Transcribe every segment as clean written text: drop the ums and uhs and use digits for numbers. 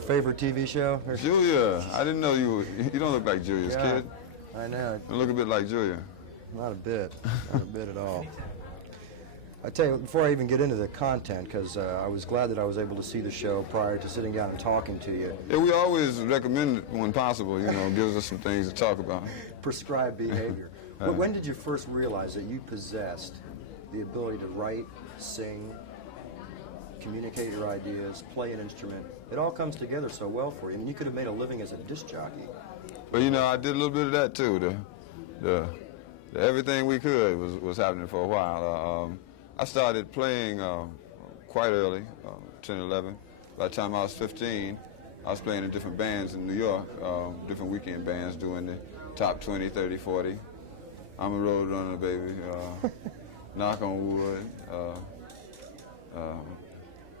Favorite TV show? Julia. I didn't know you. You don't look like Julia's kid. I know. You look a bit like Julia. Not a bit. Not a bit at all. I tell you, before I even get into the content, because I was glad that I was able to see the show prior to sitting down and talking to you. Yeah, we always recommend it when possible. You know, gives us some things to talk about. Prescribed behavior. When did you first realize that you possessed the ability to write, sing, communicate your ideas, play an instrument? It all comes together so well for you. I mean, you could have made a living as a disc jockey. But you know, I did a little bit of that too. The everything we could was happening for a while. I started playing quite early, 10, 11. By the time I was 15, I was playing in different bands in New York, different weekend bands doing the top 20, 30, 40. I'm a road runner, baby. Knock on wood.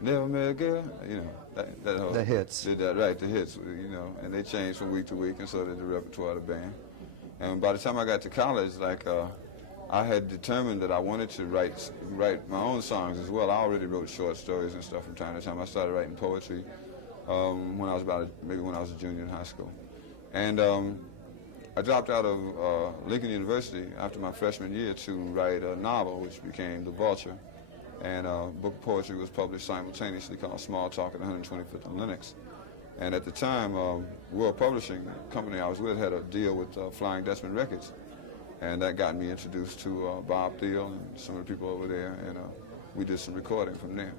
Never met a girl. You know, that whole, the hits. Did that right, the hits. You know, and they changed from week to week, and so did the repertoire of the band. And by the time I got to college, like I had determined that I wanted to write my own songs as well. I already wrote short stories and stuff from time to time. I started writing poetry when I was maybe when I was a junior in high school, and I dropped out of Lincoln University after my freshman year to write a novel, which became The Vulture, and a book of poetry was published simultaneously called Small Talk at 125th and Lenox. And at the time, World Publishing company I was with had a deal with Flying Dutchman Records, and that got me introduced to Bob Thiel and some of the people over there, and we did some recording from there.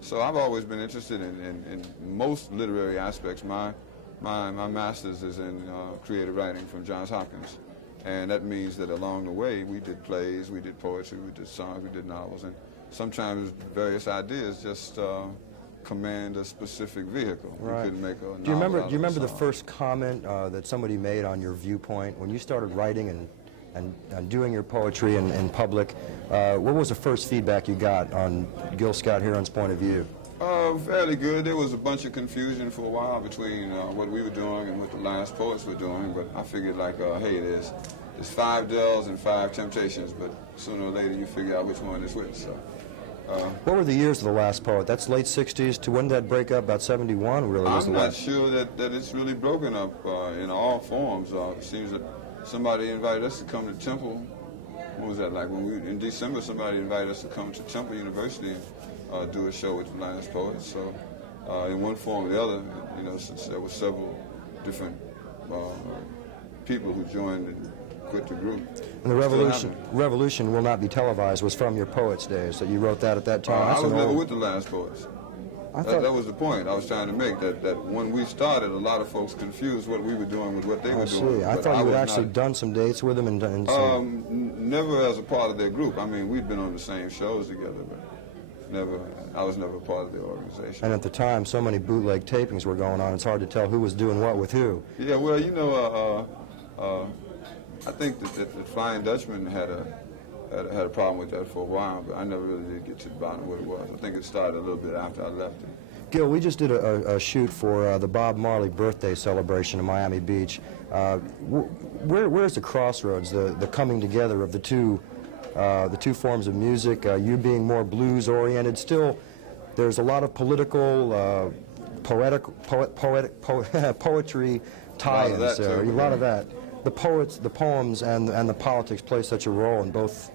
So I've always been interested in most literary aspects. My master's is in creative writing from Johns Hopkins, and that means that along the way we did plays, we did poetry, we did songs, we did novels, and sometimes various ideas just command a specific vehicle. Right. You couldn't make a novel. Do you remember the first comment that somebody made on your viewpoint when you started writing and doing your poetry in public? What was the first feedback you got on Gil Scott-Heron's point of view? Fairly good. There was a bunch of confusion for a while between what we were doing and what the Last Poets were doing, but I figured like, hey, there's 5 Dells and 5 Temptations, but sooner or later you figure out which one is which. So. What were the years of The Last Poet? That's late 60s to when did that break up? About 71, really? I'm not sure that it's really broken up in all forms. It seems that somebody invited us to come to Temple. What was that like? In December, somebody invited us to come to Temple University and do a show with The Last Poets. So in one form or the other, you know, since there were several different people who joined and quit the group. And the Revolution Will Not Be Televised was from your Poets days, that you wrote that at that time. I was never with The Last Poets. That was the point I was trying to make, that when we started, a lot of folks confused what we were doing with what they were doing. I thought you had actually done some dates with them and never as a part of their group. I mean, we'd been on the same shows together, but I was never a part of the organization. And at the time, so many bootleg tapings were going on, it's hard to tell who was doing what with who. Yeah, well, you know, I think that the Flying Dutchman had a problem with that for a while, but I never really did get to the bottom of what it was. I think it started a little bit after I left it. Gil, we just did a shoot for the Bob Marley birthday celebration in Miami Beach. Where's the crossroads, the coming together of the two forms of music? You being more blues-oriented, still there's a lot of political, poetry tie-ins there. A lot of that. The poems, and the politics play such a role in both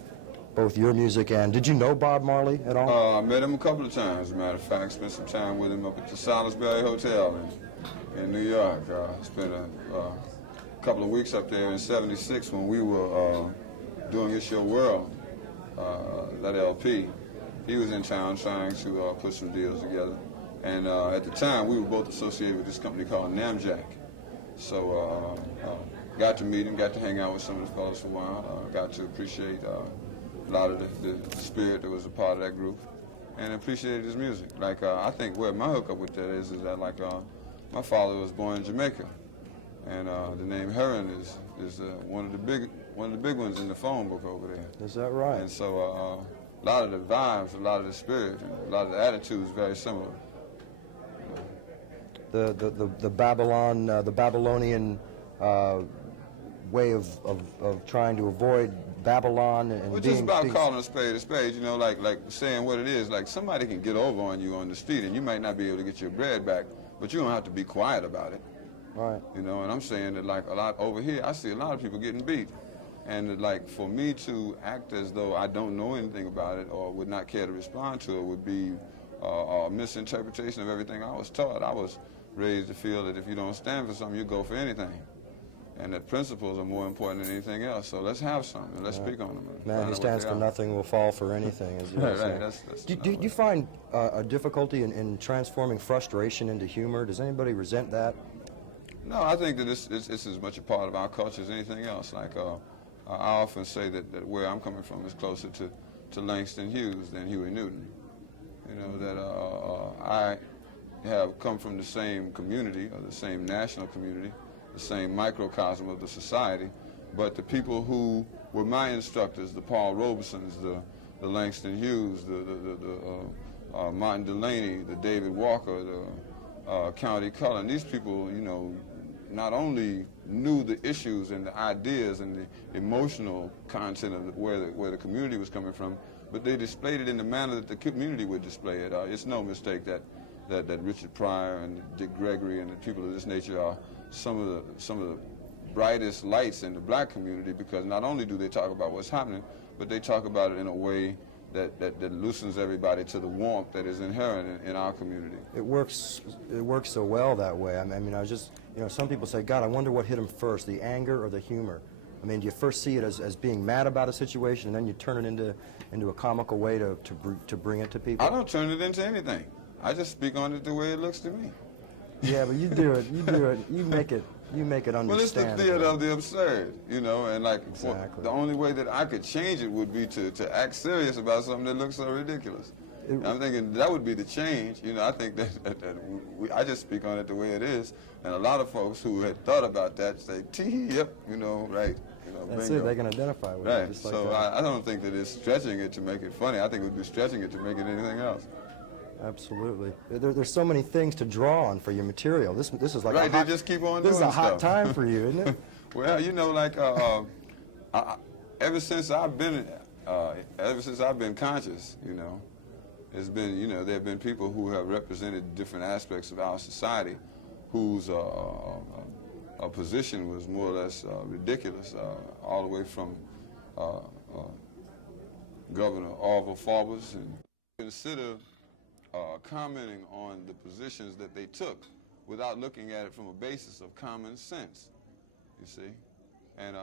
your music and... Did you know Bob Marley at all? I met him a couple of times, as a matter of fact. Spent some time with him up at the Salisbury Hotel in New York. Spent a couple of weeks up there in '76 when we were doing It's Your World, that LP. He was in town trying to put some deals together. And at the time, we were both associated with this company called Namjack. So got to meet him, got to hang out with some of the fellows for a while, got to appreciate a lot of the spirit that was a part of that group, and appreciated his music. Like, I think where my hookup with that is that, like, my father was born in Jamaica, and the name Heron is one of the big ones in the phone book over there. Is that right? And so a lot of the vibes, a lot of the spirit, and a lot of the attitudes very similar. The Babylonian way of trying to avoid Babylon and well, just about calling a spade, you know, like saying what it is. Like, somebody can get over on you on the street and you might not be able to get your bread back, but you don't have to be quiet about it. Right. You know, and I'm saying that like a lot over here, I see a lot of people getting beat. And like for me to act as though I don't know anything about it or would not care to respond to it would be a misinterpretation of everything I was taught. I was raised to feel that if you don't stand for something, you go for anything. And that principles are more important than anything else. So let's have some and let's speak on them. Man who stands for nothing will fall for anything, as you Right, say. right. That's Do you find a difficulty in transforming frustration into humor? Does anybody resent that? No, I think that it's as much a part of our culture as anything else. Like I often say that where I'm coming from is closer to Langston Hughes than Huey Newton. You know, that I have come from the same community, or the same national community, the same microcosm of the society, but the people who were my instructors, the Paul Robesons, the Langston Hughes, the Martin Delaney, the David Walker, the County Cullen, these people, you know, not only knew the issues and the ideas and the emotional content of where the community was coming from, but they displayed it in the manner that the community would display it. It's no mistake that Richard Pryor and Dick Gregory and the people of this nature are some of the brightest lights in the black community, because not only do they talk about what's happening, but they talk about it in a way that loosens everybody to the warmth that is inherent in our community. It works so well that way. I mean, I was just, you know, some people say, God, I wonder what hit him first, the anger or the humor. I mean, do you first see it as being mad about a situation, and then you turn it into a comical way to bring it to people? I don't turn it into anything. I just speak on it the way it looks to me. Yeah, but you do it. You make it understandable. Well, it's the theater of the absurd, you know, and like Exactly. the only way that I could change it would be to act serious about something that looks so ridiculous. I'm thinking that would be the change. You know, I think that I just speak on it the way it is, and a lot of folks who had thought about that say, "Tee, yep, you know, right." You know, That's bingo. it. They can identify with Right. it. Just like So that. I don't think that it's stretching it to make it funny. I think it would be stretching it to make it anything else. Absolutely. There's so many things to draw on for your material. This is like Right. a hot, They just keep on this doing is a hot stuff. time for you, isn't it? Well, you know, like ever since I've been conscious, you know, it's been, you know, there have been people who have represented different aspects of our society, whose position was more or less ridiculous, all the way from Governor Orville Forbes, and consider commenting on the positions that they took without looking at it from a basis of common sense, you see. And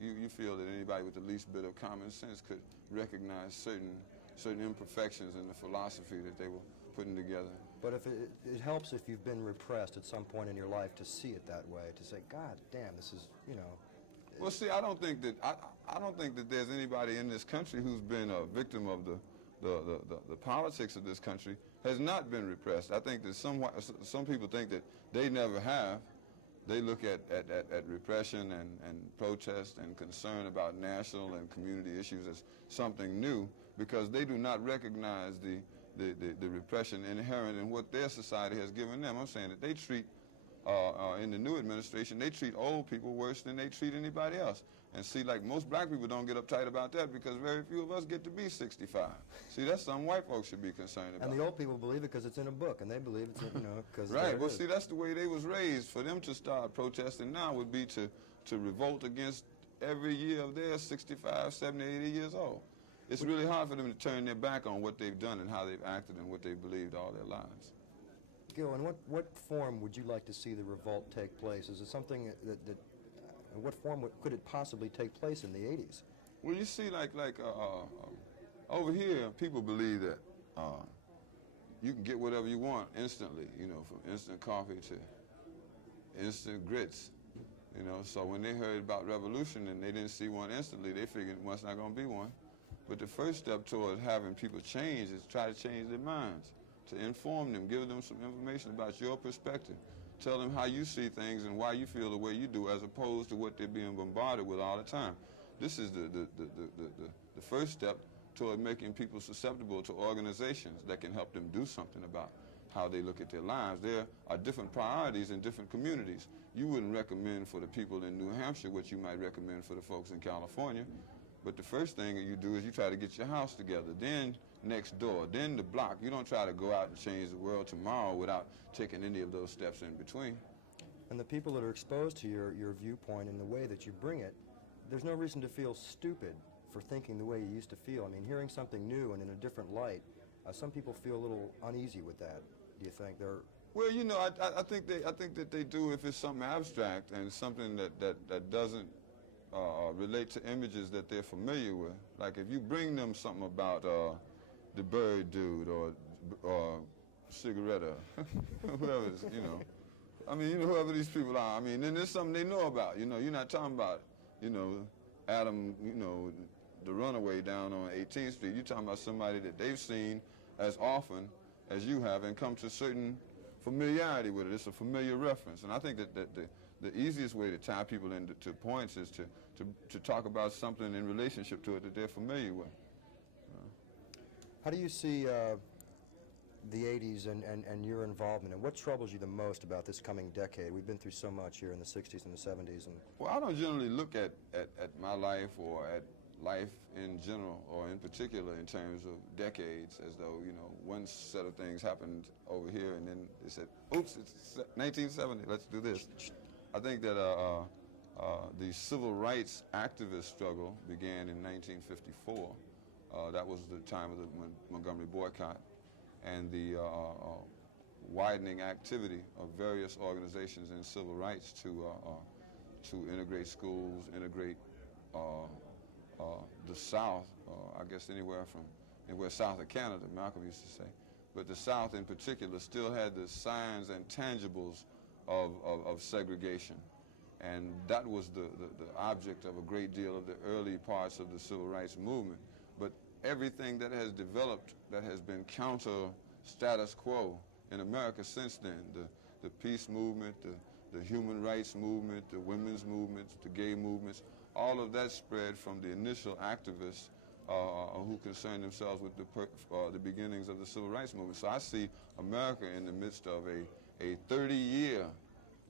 you feel that anybody with the least bit of common sense could recognize certain imperfections in the philosophy that they were putting together. But if it helps if you've been repressed at some point in your life to see it that way, to say, God damn, this is, you know. Well, see, I don't think that there's anybody in this country who's been a victim of the politics of this country has not been repressed. I think that some people think that they never have. They look at repression and protest and concern about national and community issues as something new, because they do not recognize the repression inherent in what their society has given them. I'm saying that they treat, in the new administration, they treat old people worse than they treat anybody else. And see, like, most black people don't get uptight about that because very few of us get to be 65. See, that's something white folks should be concerned about. And the old people believe it because it's in a book, and they believe it's, you know, because Right. Well, see, that's the way they was raised. For them to start protesting now would be to revolt against every year of their 65, 70, 80 years old. It's really hard for them to turn their back on what they've done and how they've acted and what they've believed all their lives. Gil, in what form would you like to see the revolt take place? Is it something that in what form could it possibly take place in the 80s? Well, you see, like over here, people believe that you can get whatever you want instantly, you know, from instant coffee to instant grits, you know. So when they heard about revolution and they didn't see one instantly, they figured it was not going to be one. But the first step toward having people change is try to change their minds, to inform them, give them some information about your perspective. Tell them how you see things and why you feel the way you do, as opposed to what they're being bombarded with all the time. This is the first step toward making people susceptible to organizations that can help them do something about how they look at their lives. There are different priorities in different communities. You wouldn't recommend for the people in New Hampshire what you might recommend for the folks in California. But the first thing that you do is you try to get your house together. Then next door, then the block. You don't try to go out and change the world tomorrow without taking any of those steps in between. And the people that are exposed to your viewpoint and the way that you bring it, there's no reason to feel stupid for thinking the way you used to feel. I mean, hearing something new and in a different light, some people feel a little uneasy with that. Do you think they're... Well, you know, I think that they do if it's something abstract and something that doesn't relate to images that they're familiar with. Like if you bring them something about the bird dude or cigarette, whoever it is, you know. I mean, you know, whoever these people are. I mean, then there's something they know about. You know, you're not talking about, you know, Adam, you know, the runaway down on 18th Street. You're talking about somebody that they've seen as often as you have and come to certain familiarity with it. It's a familiar reference. And I think that the easiest way to tie people into points is to talk about something in relationship to it that they're familiar with. How do you see the 80s and your involvement, and what troubles you the most about this coming decade? We've been through so much here in the 60s and the 70s. And well, I don't generally look at my life or at life in general or in particular in terms of decades as though, you know, one set of things happened over here and then they said, oops, it's 1970, let's do this. I think that the civil rights activist struggle began in 1954. That was the time of the Montgomery boycott. And the widening activity of various organizations in civil rights to integrate schools, integrate the South, I guess anywhere south of Canada, Malcolm used to say. But the South in particular still had the signs and tangibles of segregation. And that was the object of a great deal of the early parts of the civil rights movement. But everything that has developed that has been counter status quo in America since then, the peace movement, the human rights movement, the women's movements, the gay movements, all of that spread from the initial activists who concerned themselves with the beginnings of the civil rights movement. So I see America in the midst of a 30-year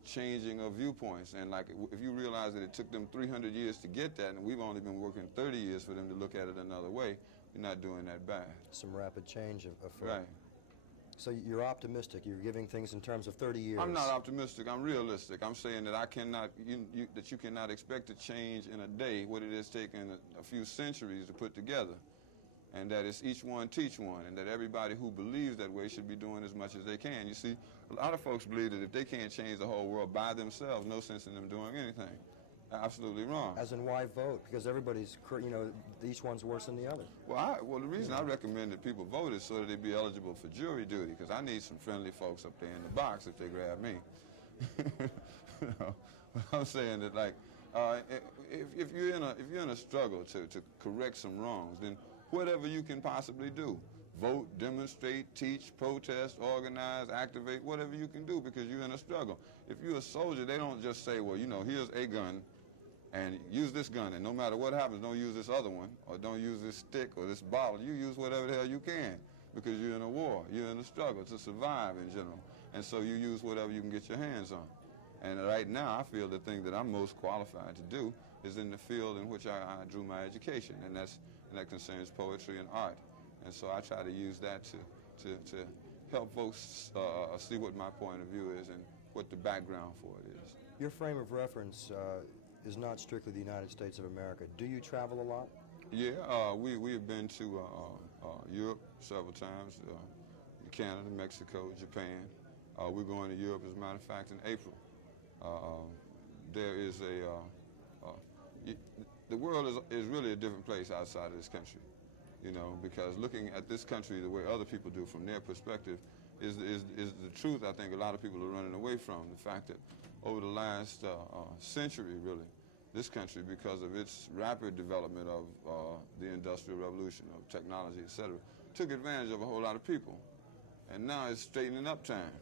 changing of viewpoints. And like, if you realize that it took them 300 years to get that, and we've only been working 30 years for them to look at it another way, you're not doing that bad. Some rapid change of right. So you're optimistic. You're giving things in terms of 30 years. I'm not optimistic. I'm realistic. I'm saying that I cannot, that you cannot expect to change in a day what it has taken a few centuries to put together, and that it's each one teach one, and that everybody who believes that way should be doing as much as they can. You see, a lot of folks believe that if they can't change the whole world by themselves, no sense in them doing anything. Absolutely wrong. As in, why vote? Because everybody's, you know, each one's worse than the other. Well, the reason I recommend that people vote is so that they be eligible for jury duty, because I need some friendly folks up there in the box if they grab me. You know, I'm saying that, like, if you're in a struggle to correct some wrongs, then whatever you can possibly do. Vote, demonstrate, teach, protest, organize, activate, whatever you can do, because you're in a struggle. If you're a soldier, they don't just say, well, you know, here's a gun, and use this gun, and no matter what happens, don't use this other one, or don't use this stick or this bottle. You use whatever the hell you can, because you're in a war, you're in a struggle to survive in general. And so you use whatever you can get your hands on. And right now, I feel the thing that I'm most qualified to do is in the field in which I drew my education, and that concerns poetry and art. And so I try to use that to help folks see what my point of view is and what the background for it is. Your frame of reference is not strictly the United States of America. Do you travel a lot? Yeah, we have been to Europe several times, Canada, Mexico, Japan. We're going to Europe, as a matter of fact, in April. There is the world is really a different place outside of this country, you know, because looking at this country the way other people do from their perspective is the truth I think a lot of people are running away from. The fact that over the last century, really, this country, because of its rapid development of the Industrial Revolution, of technology, etc., took advantage of a whole lot of people. And now it's straightening up time.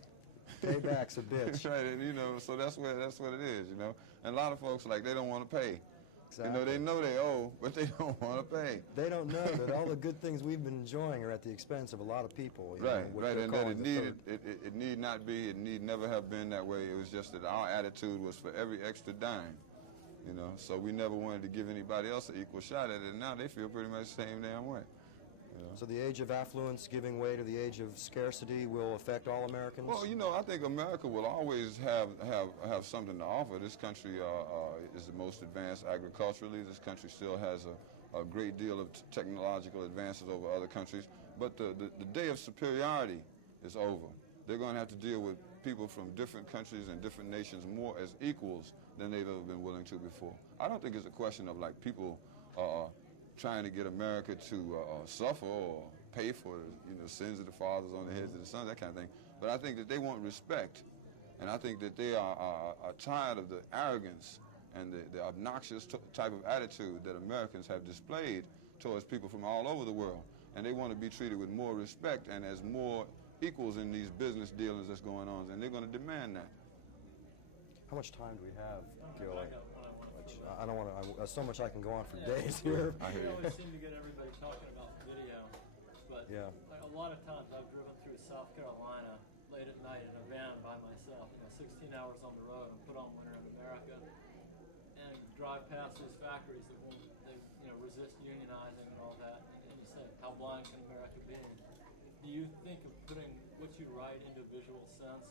Payback's a bitch. Right, and, you know, so that's what it is, you know. And a lot of folks, like, they don't want to pay. Exactly. You know they owe, but they don't want to pay. They don't know that all the good things we've been enjoying are at the expense of a lot of people. Right, know, right, and that it need not be, it need never have been that way. It was just that our attitude was for every extra dime, you know. So we never wanted to give anybody else an equal shot at it, and now they feel pretty much the same damn way. You know? So the age of affluence giving way to the age of scarcity will affect all Americans? Well, you know, I think America will always have something to offer. This country is the most advanced agriculturally. This country still has a great deal of technological advances over other countries. But the day of superiority is over. They're going to have to deal with people from different countries and different nations more as equals than they've ever been willing to before. I don't think it's a question of like people trying to get America to suffer or pay for the sins of the fathers on the heads of the sons, that kind of thing. But I think that they want respect, and I think that they are tired of the arrogance and the obnoxious type of attitude that Americans have displayed towards people from all over the world, and they want to be treated with more respect and as more equals in these business dealings that's going on, and they're going to demand that. How much time do we have, Gil? I don't want to. So much I can go on for days here. I hear We you. always seem to get everybody talking about video, but Yeah. a lot of times I've driven through South Carolina late at night in a van by myself, 16 hours on the road, and put on Winter in America, and drive past these factories that won't, resist unionizing and all that, and you say, how blind can America be? Do you think of putting what you write into a visual sense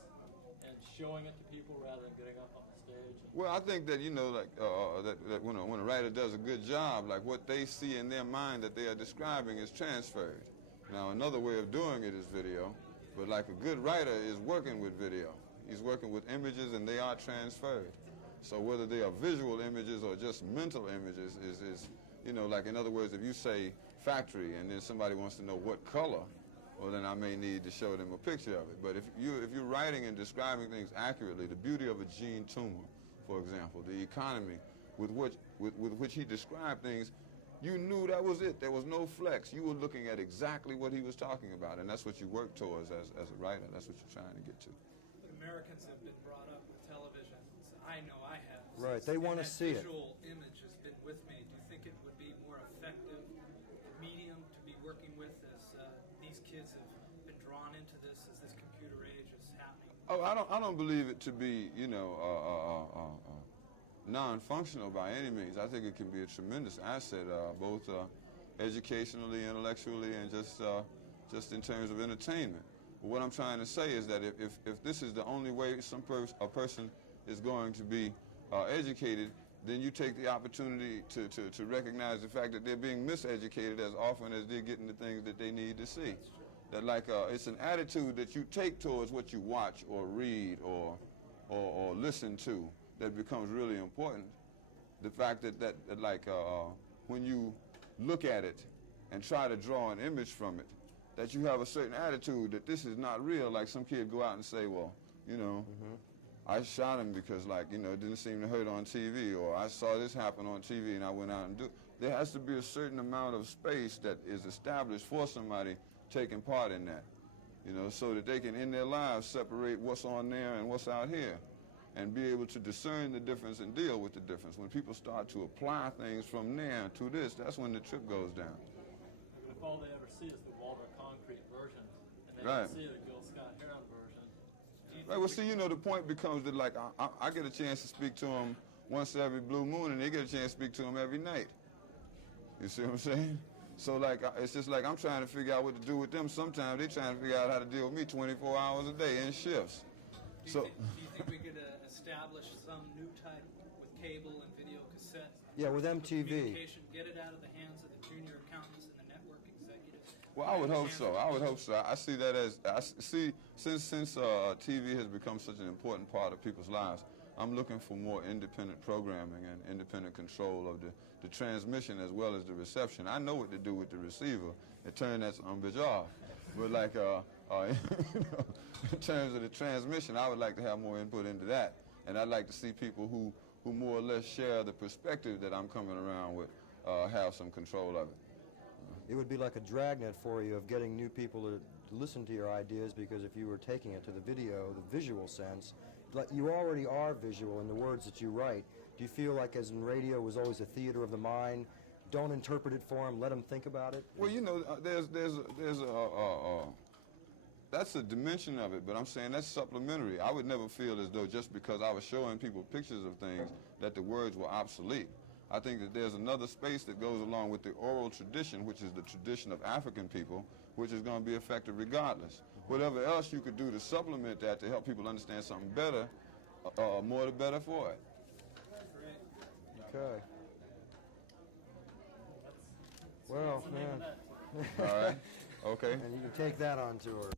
and showing it to people rather than getting up on the stage? Well, I think that, that when a writer does a good job, like what they see in their mind that they are describing is transferred. Now, another way of doing it is video, but like a good writer is working with video. He's working with images and they are transferred. So whether they are visual images or just mental images is like in other words, if you say factory and then somebody wants to know what color, well, then I may need to show them a picture of it. But if you're writing and describing things accurately, the beauty of a Gene Toomer, for example, the economy with which he described things, you knew that was it. There was no flex. You were looking at exactly what he was talking about, and that's what you work towards as a writer. That's what you're trying to get to. But Americans have been brought up with television. I know I have. Right, they want to see it. Visual image has been with me. Do you think it would be more effective medium to be working with as these kids have been drawn into this as this computer age is happening? Oh, I don't believe it to be, non-functional by any means. I think it can be a tremendous asset, both educationally, intellectually, and just in terms of entertainment. But what I'm trying to say is that if this is the only way a person is going to be educated, then you take the opportunity to recognize the fact that they're being miseducated as often as they're getting the things that they need to see. That it's an attitude that you take towards what you watch or read or listen to that becomes really important. The fact that when you look at it and try to draw an image from it, that you have a certain attitude that this is not real. Like some kid go out and say, well, I shot him because, it didn't seem to hurt on TV, or I saw this happen on TV and I went out and do it. There has to be a certain amount of space that is established for somebody taking part in that, so that they can, in their lives, separate what's on there and what's out here and be able to discern the difference and deal with the difference. When people start to apply things from there to this, that's when the trip goes down. If all they ever see is the Walter Concrete version, and they Right. don't see the Gil Scott Heron version, Right, well, see, the point becomes that, I get a chance to speak to them once every blue moon, and they get a chance to speak to them every night. You see what I'm saying? So, it's just like I'm trying to figure out what to do with them. Sometimes they're trying to figure out how to deal with me 24 hours a day in shifts. Do you think we could establish some new type with cable and video cassette? Yeah, with MTV. Communication, get it out of the hands of the junior accountants and the network executives? Well, I would hope so. I see that as since TV has become such an important part of people's lives, I'm looking for more independent programming and independent control of the transmission as well as the reception. I know what to do with the receiver and turn that bitch off. But in terms of the transmission, I would like to have more input into that. And I'd like to see people who more or less share the perspective that I'm coming around with have some control of it. It would be like a dragnet for you of getting new people to listen to your ideas, because if you were taking it to the video, the visual sense, you already are visual in the words that you write. Do you feel like, as in radio was always a theater of the mind, don't interpret it for them, let them think about it? Well, that's a dimension of it, but I'm saying that's supplementary. I would never feel as though just because I was showing people pictures of things that the words were obsolete. I think that there's another space that goes along with the oral tradition, which is the tradition of African people, which is going to be effective regardless. Whatever else you could do to supplement that to help people understand something better, more the better for it. Okay. Well, man. that. All right? Okay. And you can take that on tour.